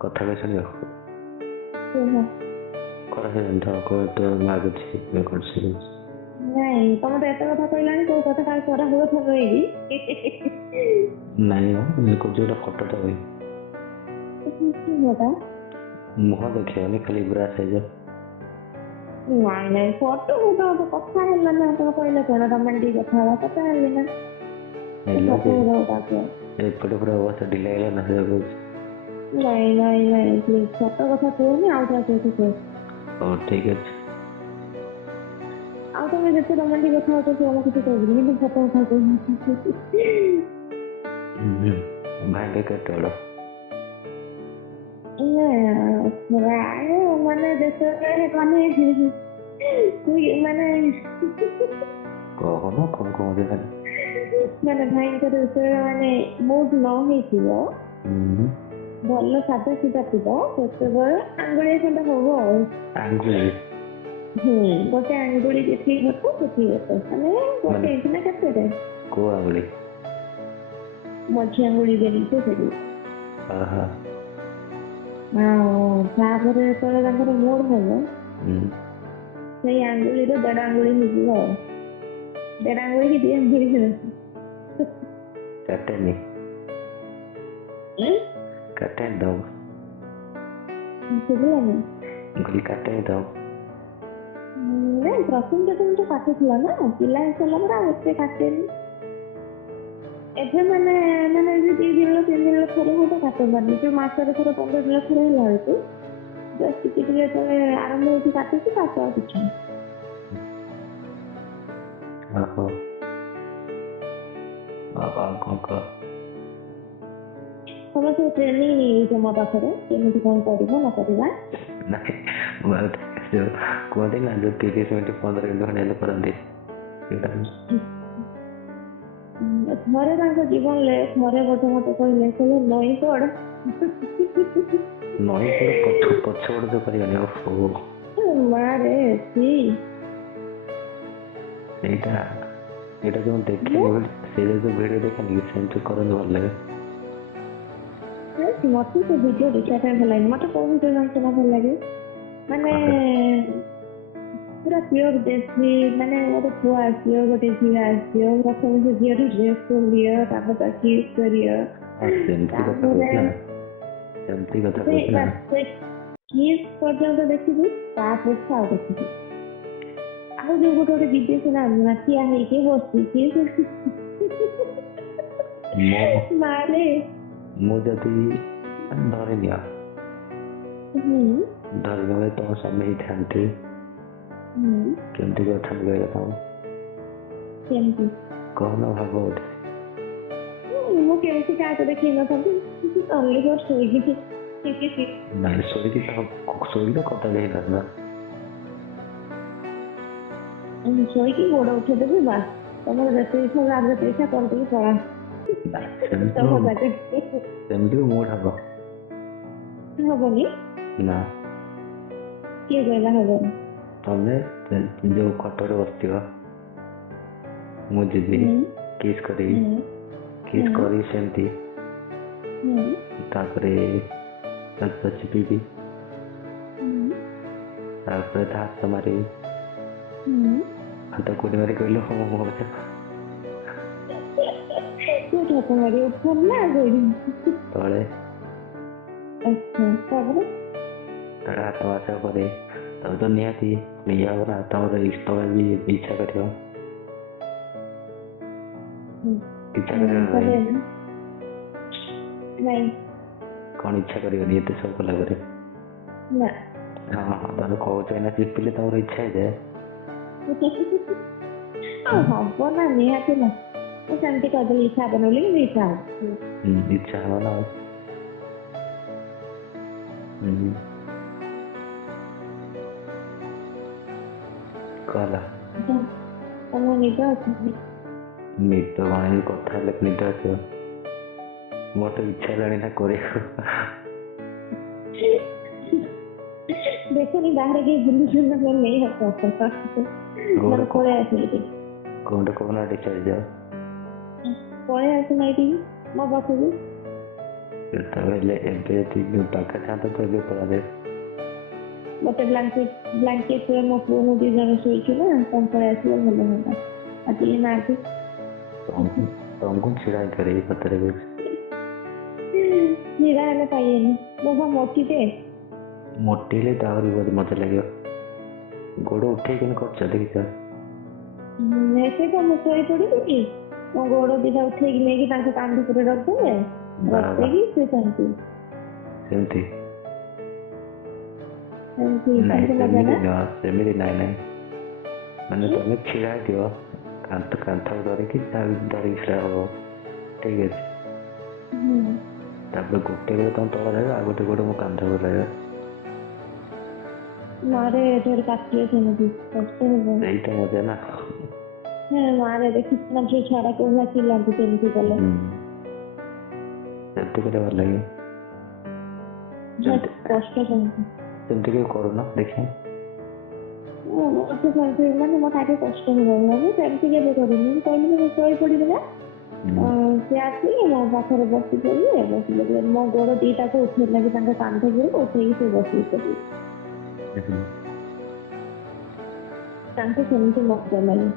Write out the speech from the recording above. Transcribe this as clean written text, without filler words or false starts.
କଥା କହି ଶୁଣିବ କୁହ। କର ସେ ତ ମାଗୁଛି ଇଏ କରୁଛି ନାଇଁ ତମେ ତ ଏତେ କଥା କହିଲାଣି କୋଉ କଥା କାଳେ କରା ହୁଏ ଥର ରହିବି। ନାଇଁ ମୁଁ କହୁଛି ଗୋଟେ ଫଟୋଟା ହୁଏ କଥା ମୁହଁ ଦେଖିବନି ଖାଲି ପୁରା ସାଇଜ ନାଇଁ ନାଇଁ ଫଟୋ ଉଠା ତ କଥା ହେଲା ନା ତମେ କହିଲେ କଣ ରୋମାଣ୍ଟିକ କଥା ହବା କଥା ହେଲି ନା ହେଲା ଯେ ଫଟୋ ଉଠା ଏପଟେ ପୁରା ଅବସ୍ଥା ଢିଲା ହେଇଗଲା ନା ସେଇଟା କହୁଛି। ନାଇଁ ନାଇଁ ନାଇଁ ପ୍ଲିଜ ଫଟୋ କଥା କୁହନି ଆଉ ଯାହା କହୁଛି କୁହ। ହଉ ଠିକ ଅଛି। ଆଉ ତମେ ଯେତେ ରୋମାଣ୍ଟିକ କଥା ହଉଛ ସେ ଆମ କିଛି କହିବିନି କିନ୍ତୁ ଫଟୋ କଥା କୁହନି। ଭାଇଙ୍କ କେତେ ବଡ଼? ପ୍ରାୟ ମାନେ ଦେଶରେ ମାନେ କହୁନ କଣ କହୁଛି ଖାଲି ମାନେ ଭାଇଙ୍କର ଯେତେବେଳେ ମାନେ ମୁଡ୍ ନ ହେଇଥିବ ଭଲ ସାଧା ସିଧା ଥିବ ସେତେବେଳେ ଆଙ୍ଗୁଳି ଖଣ୍ଡେ ହବ ଆଉ ଆଙ୍ଗୁଳି ଗୋଟେ ଆଙ୍ଗୁଳି ଯେତିକି ହତ ସେତିକି ହତ ମାନେ ଗୋଟେ ହେଇଛି ନା କେତେରେ କୋଉ ଆଙ୍ଗୁଳି? ମଝି ଆଙ୍ଗୁଳି ଦେଲି ସେଠି। ଓହୋ ତାପରେ ଯେତେବେଳେ ତାଙ୍କର ମୁଡ୍ ହବ ସେଇ ଆଙ୍ଗୁଳିରେ ଦେଢ ଆଙ୍ଗୁଳି ହେଇଯିବ ଆଉ ଦେଢ ଆଙ୍ଗୁଳି କି 2 ଆଙ୍ଗୁଳି କାଟେନି କାଟେନି ଦବ ଶୁଭିଲାନି କହିଲି କାଟେନି ଦବ ନାଇଁ ପ୍ରଥମ ତ କାଟୁଥିଲା ନା ପିଲା ହେଇସାରିଲା ପରେ ଆଉ ଏତେ କାଟେନି ଏବେ ମାନେ 2 ଦିନ 3 ଦିନ ଥରେ ମତେ କାଟନ୍ତାନି ଯୋଉ ମାସରେ ଥରେ 15 ଦିନ ଥରେ ହେଲା ବେଳକୁ ଟିକେ ଟିକେ ଯେତେବେଳେ ଆରମ୍ଭ ହେଇକି କାଟୁଛି ତାକୁ ଆଉ କିଛି ଓହୋ ବାବା କଣ କହ ତମେ ସବୁ ଟ୍ରେନିଂ ନେଇଛ ମୋ ପାଖରେ କେମିତି କଣ କରିବା ନ କରିବା ନାଇଁ କୁହନ୍ତି ନା ଯୋଉ 30 ମିନିଟ୍ 15 ମିନିଟ୍ ଖଣ୍ଡେ ହେଲେ କରନ୍ତି ଥରେ ତାଙ୍କ ଜୀବନରେ ଥରେ ଗୋଟେ ମତେ କହିଲେ ନଈ ପଡ ନଈ ପଛ ପଟ ଯୋଉ କରିବନି ଓହୋ ମାରେ ସେଇଟା ଯୋଉ ଦେଖିଲି ସେଇଟା ଯୋଉ ଭିଡିଓ ଦେଖେନି ସେମିତି କରନ୍ତୁ ଭଲ ଲାଗେ ମତେ ସେ ଭିଡିଓ ଦେଖିବା ପାଇଁ ଭଲ ଲାଗେ ମତେ କୋଉ ଭିଡିଓ ଜାଣିଛ ଭଲ ଲାଗେ ମାନେ ପୁରା ପିଓର ଦେଶୀ ମାନେ ଗୋଟେ ପୁଅ ଆସିବ ଗୋଟେ ଝିଅ ଆସିବ ପ୍ରଥମେ ସେ ଝିଅର ଡ୍ରେସ ଖୋଲିବ ତାପରେ ତା କିସ୍ କରିବ ସେମିତି କଥା କିସ୍ ପର୍ଯ୍ୟନ୍ତ ଦେଖିବି ତାପରେ ଆଉ ଦେଖିବି ଆଉ ଯୋଉ ଗୋଟେ ବିଦେଶ ନା ଠିଆ ହେଇକି ବସିକି ମାରେ ମୁଁ ଯଦି ଧରିନିଅ ତମ ସ୍ୱାମୀ ହେଇଥାନ୍ତି କେମିତି କରିଥାନ୍ତି କହିଲ ତମ କେମିତି କହୁନ ଭାବ ଗୋଟେ ମୁଁ କେମିତି କାହାକୁ ଦେଖେଇ ନଥାନ୍ତି ଅନଲି ଶୋଇକି ନାଇଁ ଶୋଇକି ତ କଥା ହେଇଥାନ୍ତା ଶୋଇକି ଗୋଡ ଉଠେଇଦେବି ବାସ୍ ତମର ଯେତେ ଇଚ୍ଛା ଯାହାର ଯେତେ ଇଚ୍ଛା କରିଦେବି ପଳା ସେମିତି ମୁଡ୍ ହବନି ନା କିଏ କହିଲା ହବନି ତମେ ଯୋଉ ଖଟରେ ବସିଥିବ ମୁଁ ଯିବି କିସ୍ କରିବି ସେମିତି ତାପରେ ଚିପିବି ତାପରେ ତା ହାତ ମାରିବି ହାତ କୋଉଠି ମାରି କହିଲେ ହଁ ତଳେ ତାପରେ ହାତ ମାରିବା ପରେ ତମେ ତ ନିହାତି ଇଏ ହବ ନା ତମର ତମେ ବି ଇଚ୍ଛା କରିବ ନାଇଁ କଣ ଇଚ୍ଛା କରିବନି ଏତେ ସବୁ କଲା ପରେ ହଁ ତମେ କହୁଛ ଏଇନା ଚିପିଲେ ତମର ଇଚ୍ଛା ହେଇଯାଏ ହବ ନା ନିହାତି ନା ମୁଁ ସେମିତି କହିଦେଲି ଇଚ୍ଛା ହବନି ବୋଲି କିନ୍ତୁ ଇଚ୍ଛା ହବ ନା କହ ତମ ନିଦ ଅଛି ନିଦ କଣ କଥା ହେଲେ ନିଦ ଆସିବ ମୋର ତ ଇଚ୍ଛା ହେଲାଣି ନା କରିବାକୁ ଦେଖୁନି ବାହାରେ କେହି ବୁଲୁଛନ୍ତି ନେଇ ପଳେଇ ଆସିଲି କୋଉଠି କହୁନା ଟିକେ ଚାଲିଯାଅ ପଳେଇ ଆସୁନ ଏଇଠି ମୋ ପାଖକୁ ଯେତେବେଳେ ଏବେ ଯଦି ପାଖା ଥାନ୍ତା ତ ଏବେ ପଳାରେ ଗୋଟେ ବ୍ଲାଙ୍କେଟରେ ମୋ ପୁଅ ମୁଁ 2 ଜଣ ଶୋଇଛୁ ନା ତାଙ୍କର ଆସିବ ଭଲ ହୁଅନ୍ତା। ଆସିଲେ ନାହାନ୍ତି। ତମକୁ ଛିଡ଼ା ହେଇପାରିବି ସତରେ ବି ଛିଡ଼ା ହେଲେ ପାଇବେନି। ମୋ ବା ମୋଟିଟେ। ମୋଟି ହେଲେ ତାହୁରି ବହୁତ ମଜା ଲାଗିବ। ଗୋଡ଼ ଉଠେଇକିନି କରୁଛ ଦେଖିଛ? ସେଇଟା ମୁଁ ଶୋଇ ପଡ଼ିବି କି ମୋ ଗୋଡ଼ ଦିଟା ଉଠେଇକି ନେଇକି ତାଙ୍କ କାନ୍ଧ ଉପରେ ରଖିଦେବେ ରଖିଦେଇକି ସେ ସେମିତି ସେମିତି ସେମିତି ନାଇଁ ସେମିତି ମଜା ସେମିତି ନା। ନୁହଁ ସେମିତି ନାଇଁ ମାନେ ତମେ ଛିଡ଼ା ହେଇଥିବ କାନ୍ଥକୁ ଧରିକି ଧରିକି ଛିଡ଼ା ହବ ଠିକ ଅଛି। ତାପରେ ଗୋଟେ ଗୋଡ଼ ତମ ତଳ ରହିବ ଆଉ ଗୋଟେ ଗୋଡ଼ ମୋ କାନ୍ଧ ଉପରେ ରହିବ। ମାରେ ଏଠାରେ କାଟିବ ସେମିତି କଷ୍ଟ ହବ। ସେଇଟା ମଜା ନା। ମାରେ ଦେଖିଛୁ ନା ଝିଅ ଛୁଆଟା କୋଉ ଭଳିଆ ଚିଲ୍ଲାନ୍ତି ସେମିତି କଲେ। ସେମିତି କଲେ ଭଲ ଲାଗିବ। କଷ୍ଟ ସେମିତି ସେମିତି କେବେ କରୁନ ଦେଖିବା। ମାନେ ମୋ ତାକେ କଷ୍ଟ ହବ ମୁଁ ସେମିତି କେବେ କରିନି। ମୁଁ କହିଲି ମୁଁ ଶୋଇ ପଡ଼ିବି ନା ସେ ଆସିକି ମୋ ପାଖରେ ବସି ପଡ଼ିବେ ମୋ ଗୋଡ଼ ଦିଟାକୁ ଉଠେଇ ଲାଗି ତାଙ୍କ କାନ୍ଧ ଉପରକୁ ଉଠେଇକି ସେ ବସି ପଡ଼ିବେ। ତାଙ୍କୁ ସେମିତି ମଜା ଲାଗେ।